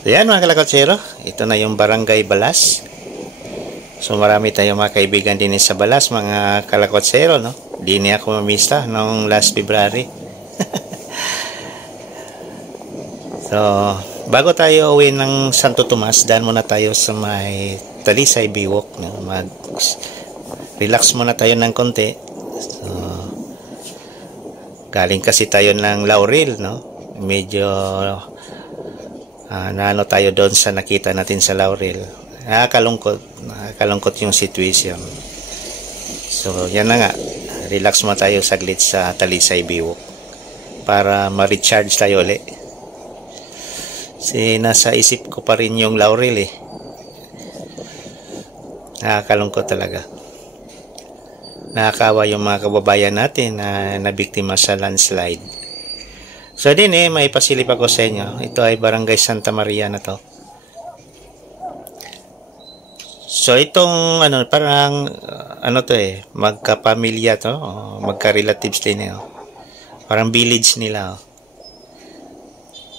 So yan mga kalakotsero, ito na yung Barangay Balas. So marami tayong mga kaibigan din sa Balas mga kalakotsero, no? Di niya ako mamista noong last February. So bago tayo uwi ng Santo Tomas, daan muna tayo sa may Talisay Biwok, no? Relax muna tayo ng konti. So galing kasi tayo ng Laurel, no? Medyo naano tayo doon sa nakita natin sa Laurel. Nakakalungkot yung situation. So yan na nga, relax mo tayo saglit sa Talisay Biwok para ma-recharge tayo ulit. Kasi nasa isip ko pa rin yung Laurel eh. Nakakalungkot talaga. Nakakawa yung mga kababayan natin na nabiktima sa landslide. So din may pasilip ako sa inyo. Ito ay Barangay Santa Maria na to. So itong parang to magkapamilya to, magka-relatives din parang village nila.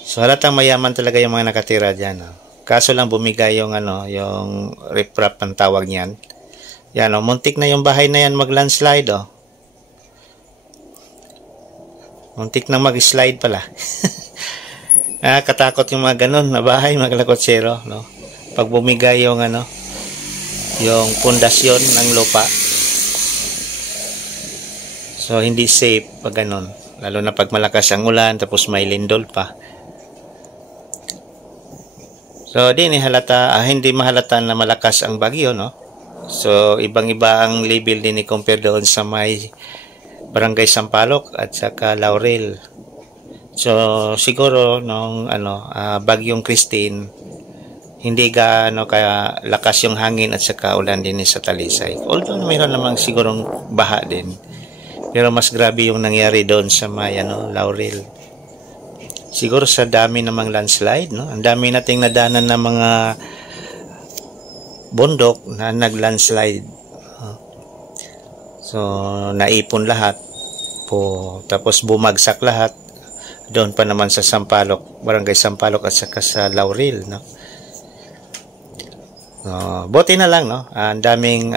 So halatang mayaman talaga yung mga nakatira diyan. Kaso lang bumigay yung yung riprap ang tawag niyan. Yan muntik na yung bahay na yan mag-landslide Muntik na mag-slide pala. Nakakatakot yung mga ganun na bahay mga kalakotsero, no? Pag bumigay yung yung pundasyon ng lupa. So hindi safe pag ganun, lalo na pag malakas ang ulan tapos may lindol pa. So hindi mahalata na malakas ang bagyo, no? So ibang-iba ang level din compare doon sa may Barangay Sampaloc at saka Laurel. So siguro nung bagyong Christine, hindi gaano kaya lakas yung hangin at saka ulan din sa Talisay. Although mayroon namang sigurong baha din. Pero mas grabe yung nangyari doon sa may Laurel. Siguro sa dami namang landslide, no? Ang dami nating nadanan ng mga bundok na nag-landslide. So naipon lahat tapos bumagsak lahat doon pa naman sa Sampaloc, Barangay Sampaloc at saka sa Laurel, no? Buti na lang, no? Ang daming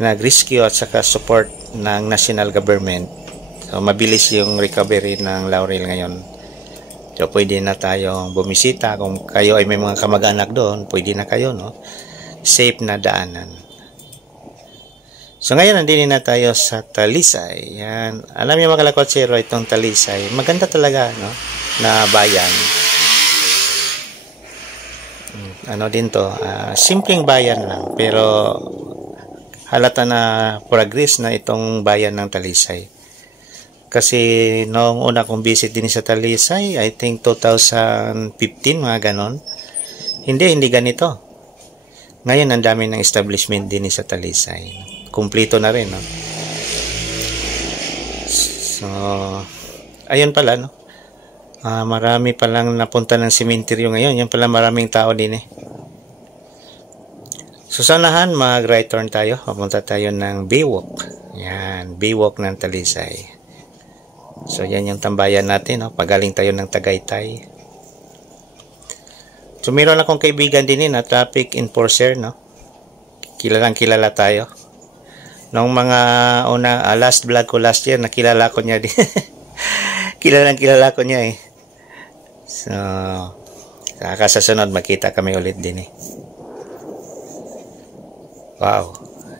nag-rescue at saka support ng national government. So mabilis yung recovery ng Laurel ngayon. So pwede na tayong bumisita kung kayo ay may mga kamag-anak doon, pwede na kayo, no? Safe na daanan. So ngayon nandito na tayo sa Talisay. Yan. Alam niyo mga kalakotsero, itong Talisay, maganda talaga, no? Na bayan. Din to, simpleng bayan lang, pero halata na progress na itong bayan ng Talisay. Kasi noong una kong visit din sa Talisay, I think 2015 mga ganon. Hindi ganito. Ngayon ang dami ng establishment din sa Talisay. Kumpleto na rin, no? So ayun pala, no? Marami palang napunta ng sementeryo ngayon. Yan pala maraming tao din So sanahan mag-right turn tayo. Papunta tayo ng Biwok. Yan, Biwok ng Talisay. So yan yung tambayan natin, no? Pagaling tayo ng Tagaytay. So meron akong kaibigan din na traffic enforcer, no? Kilalang kilala tayo. Nung mga last vlog ko last year, nakilala ko niya din. kilala ko niya So sa sunod makita kami ulit din Wow,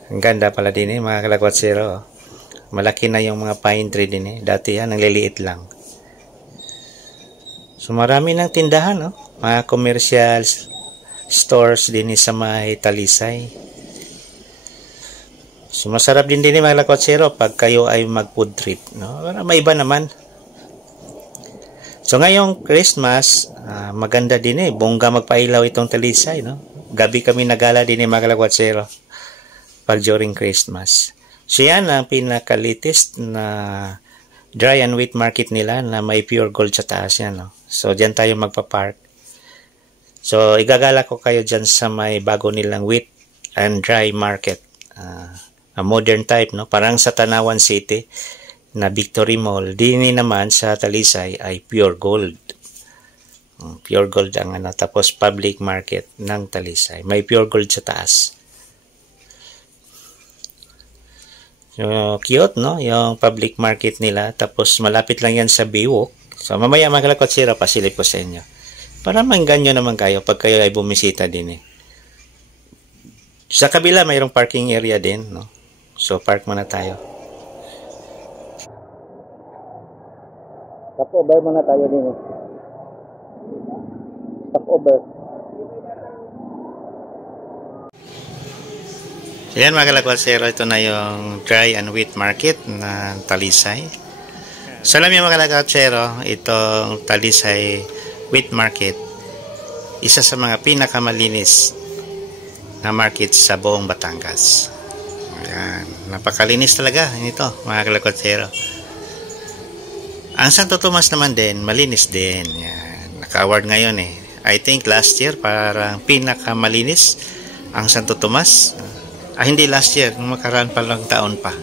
ang ganda pala din mga kalakotsero. Malaki na yung mga pine tree din Dati ang liliit lang. So marami ng tindahan, no? Mga commercial stores din sa may Talisay. So masarap din mga kalakotsero pag kayo ay mag-food trip, no? May iba naman. So ngayong Christmas, maganda din bongga magpailaw itong Talisay, no? Gabi kami nagala din mga kalakotsero pag during Christmas. So yan ang pinaka-latest na dry and wet market nila na may pure gold sa taas yan, no? So diyan tayo magpa-park. So igagala ko kayo diyan sa may bago nilang wet and dry market. A modern type, no? Parang sa Tanawan City na Victory Mall. Dini naman sa Talisay ay pure gold. Pure gold ang ano. Tapos public market ng Talisay. May pure gold sa taas. So, cute, no? Yung public market nila. Tapos malapit lang yan sa Baywalk. So, mamaya mga kalakotsero, pasilip ko sa inyo. Para mangganyo naman kayo pag kayo ay bumisita din eh. Sa kabila, mayroong parking area din, no? So, park muna tayo. Stop over muna tayo din eh. Stop over. So yan mga kalakwasero, ito na yung dry and wet market ng Talisay. So alam niyo mga kalakwasero, itong Talisay wet market, isa sa mga pinakamalinis na market sa buong Batangas. Ayan, napakalinis talaga nito mga kalakwasero. Ang Santo Tomas naman din, malinis din. Yan, naka-award ngayon eh. I think last year parang pinakamalinis ang Santo Tomas. Hindi last year, makaraan pa lang taon pa.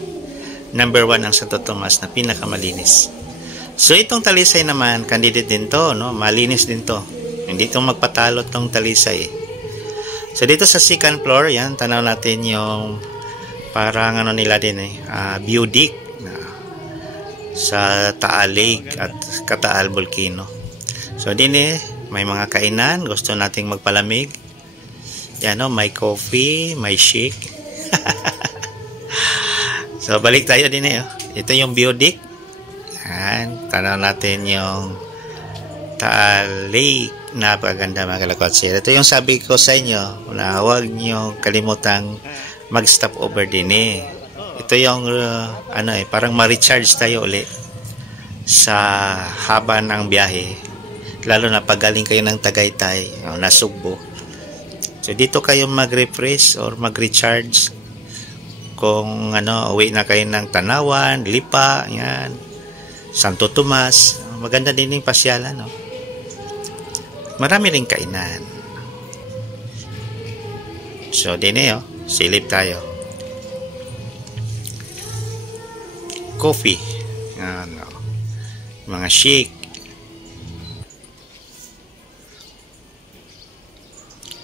Number 1 ang Santo Tomas na pinakamalinis. So itong Talisay naman, candidate din to, no? Malinis din to. Hindi itong magpatalo tong Talisay. So dito sa second floor, yan, tanaw natin yung parang ano nila din eh, view deck sa Taal Lake at Kataal Volcano. So din eh, may mga kainan, gusto nating magpalamig. Yan o, may coffee, may shake. So balik tayo din eh. Ito yung view deck. Yan, tanaw natin yung Taal Lake. Napakaganda mga kalakwatser. Ito yung sabi ko sa inyo na huwag nyo kalimutang mag-stop over din eh. Ito yung ano eh, parang ma-recharge tayo ulit sa haba ng biyahe, lalo na pag galing kayo ng Tagaytay o Nasugbo. So dito kayo mag-refresh or mag-recharge kung ano, uwi na kayo ng Tanawan, Lipa, yan, Santo Tomas. Maganda din yung pasyalan, no? Marami ring kainan. So din eh, oh, silip tayo. Coffee, ano, mga shake.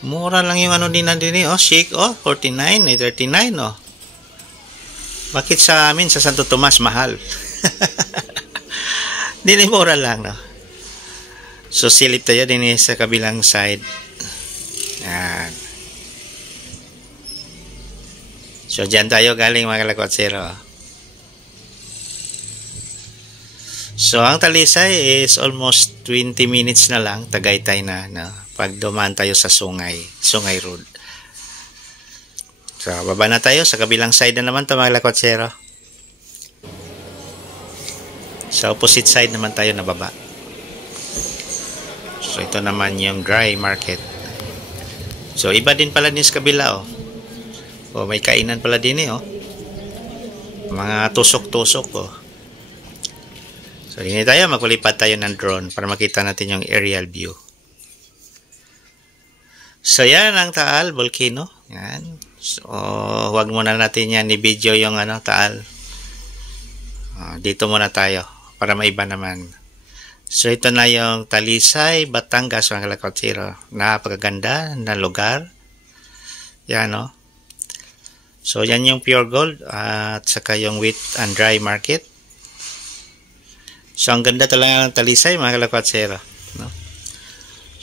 Mura lang yung ano din eh, oh, shake, oh, 49, 39, oh. Bakit sa amin sa Santo Tomas mahal? Din mura lang, no. So silip tayo din sa kabilang side. Yan. So dyan tayo galing mga kalakwatero. So ang Talisay is almost 20 minutes na lang, Tagaytay na, no? Pag dumaan tayo sa Sungay Road. So baba na tayo, sa kabilang side na naman ito mga kalakwatero. Sa opposite side naman tayo nababa. So ito naman yung dry market. So iba din pala din sa kabila, oh. Oh, may kainan pala din eh, oh. Mga tusok-tusok, oh. So hindi tayo, magpalipad tayo ng drone para makita natin yung aerial view. So yan ang Taal Volcano. Yan. So wag muna natin yan i-video yung ano, Taal. Dito muna tayo para maiba naman. So ito na yung Talisay, Batangas, mga kalakwatero. Napakaganda na lugar. Yan, no? So yan yung pure gold at saka yung wet and dry market. So ang ganda talaga ng Talisay, mga kalakwatero, no?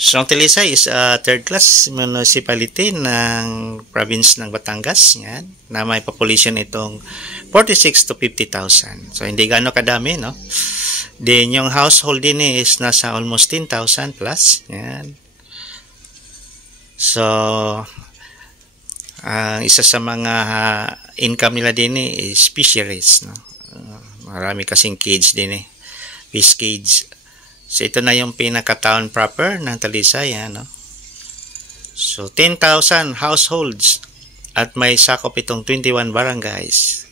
So ang Talisay is a third class municipality ng province ng Batangas. Yan, na may population itong 46 to 50,000. So hindi gaano kadami, no? Then yung household din is nasa almost 10,000 plus. Yan. So isa sa mga income nila din is fisheries, no? Marami kasing cage din eh. Fish cage. So ito na yung pinaka-town proper ng Talisay, no? So 10,000 households at may sakop itong 21 barangays.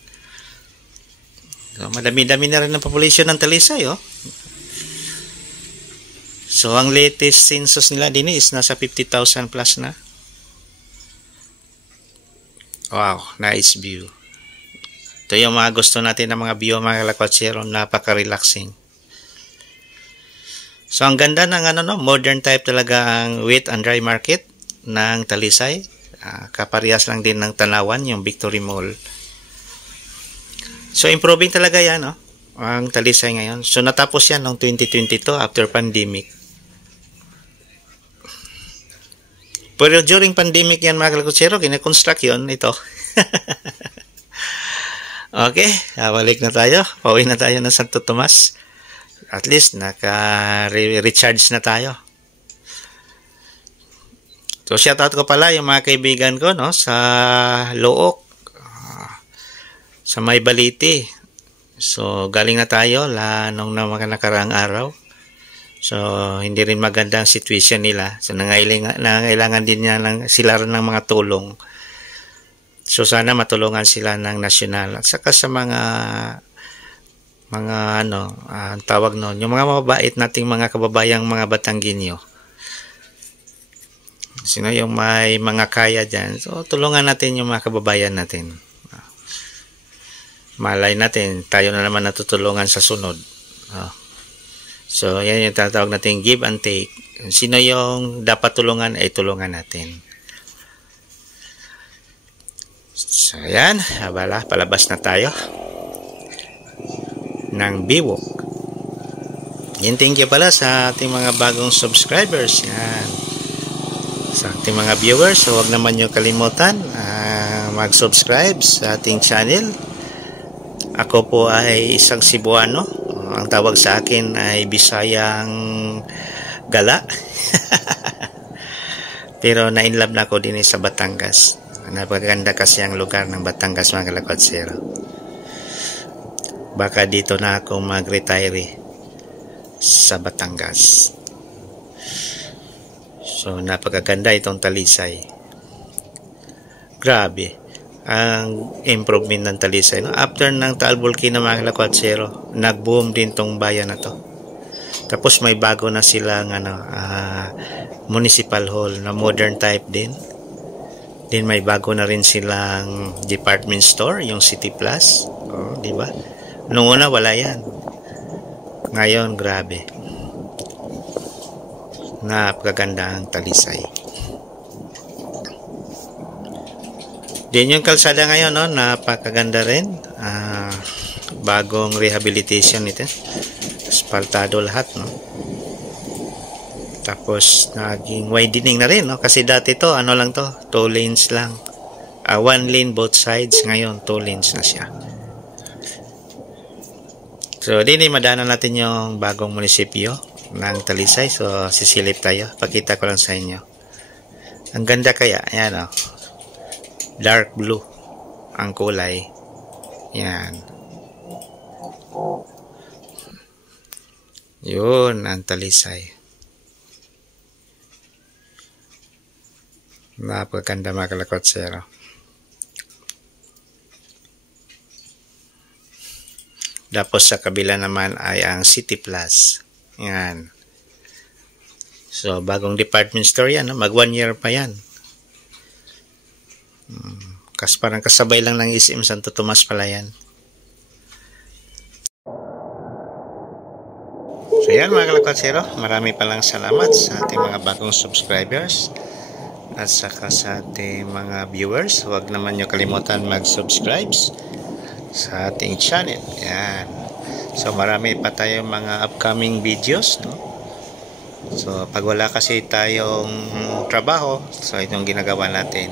So madami-dami na rin ang population ng Talisay, oh. So ang latest census nila din is nasa 50,000 plus na. Wow, nice view. Ito yung mga gusto natin ng mga view, mga kalakwatero, napaka-relaxing. So ang ganda ng ano no, modern type talaga ang wet and dry market ng Talisay. Kaparehas lang din ng Tanawan, yung Victory Mall. So improving talaga yan, no? Ang Talisay ngayon. So natapos yan noong 2022 after pandemic. Pero during pandemic yan mga kalakotsero, kina-construct yun ito. Okay, balik na tayo. Pauwi na tayo ng Santo Tomas. At least naka-recharge na tayo. So shoutout ko pala yung mga kaibigan ko no sa Look, sa May Baliti. So galing na tayo nung mga nakaraang araw. So hindi rin maganda ang situation nila. So nangailangan din sila rin ng mga tulong. So sana matulungan sila ng nasyonal at saka sa mga ang tawag noon, yung mga mababait nating mga kababayang mga Batanggenyo. Sino yung may mga kaya dyan. So, tulungan natin yung mga kababayan natin. Malay natin, tayo na naman natutulungan sa sunod. So, yan yung tatawag natin give and take. Sino yung dapat tulungan, ay tulungan natin. So, yan. Palabas na tayo ng Biwok. Thank you pala sa ating mga bagong subscribers. Yan. Sa ating mga viewers, so huwag naman nyo kalimutan mag-subscribe sa ating channel. Ako po ay isang Cebuano. Ang tawag sa akin ay Bisayang Gala. Pero na-inlove na ako din sa Batangas. Napaganda kasi ang lugar ng Batangas mga kalakotsero. Baka dito na ako mag-retire sa Batangas. So, napakaganda itong Talisay. Grabe. Ang improvement ng Talisay. No? After ng Taal Volcano mga kalakotsero, nag-boom din tong bayan na to. Tapos may bago na silang municipal hall na modern type din. Then may bago na rin silang department store, yung City Plus. Di ba? Noong una wala yan. Ngayon, grabe. Napakaganda ang Talisay. Din yung kalsada ngayon, no, napakaganda rin. Bagong rehabilitation ito. Asfaltado lahat, no. Tapos naging widening na rin, no, kasi dati to, ano lang to, 2 lanes lang. 1 lane both sides, ngayon 2 lanes na siya. So, din madaanan natin yung bagong munisipyo ng Talisay. So, sisilip tayo. Pakita ko lang sa inyo. Ang ganda kaya. Ayan o. Dark blue ang kulay. Yan. Yun ang Talisay. Napakaganda mga kalakotsero. Tapos sa kabila naman ay ang City Plus. Yan. So, bagong department store yan. Mag 1 year pa yan. Kasi parang kasabay lang ng SM Santo Tomas pala yan. So, yan mga kalakotsero. Marami palang salamat sa ating mga bagong subscribers. At saka sa ating mga viewers. Huwag naman nyo kalimutan mag-subscribe sa ating channel. Yan. So marami pa tayong mga upcoming videos, no? So pag wala kasi tayong trabaho, so itong ginagawa natin.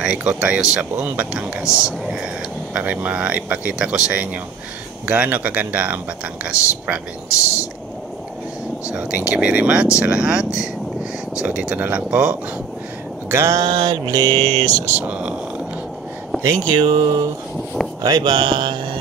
Naikot tayo sa buong Batangas. Yan. Para maipakita ko sa inyo gaano kaganda ang Batangas province. So thank you very much sa lahat. So dito na lang po. God bless us all. Thank you. Bye-bye.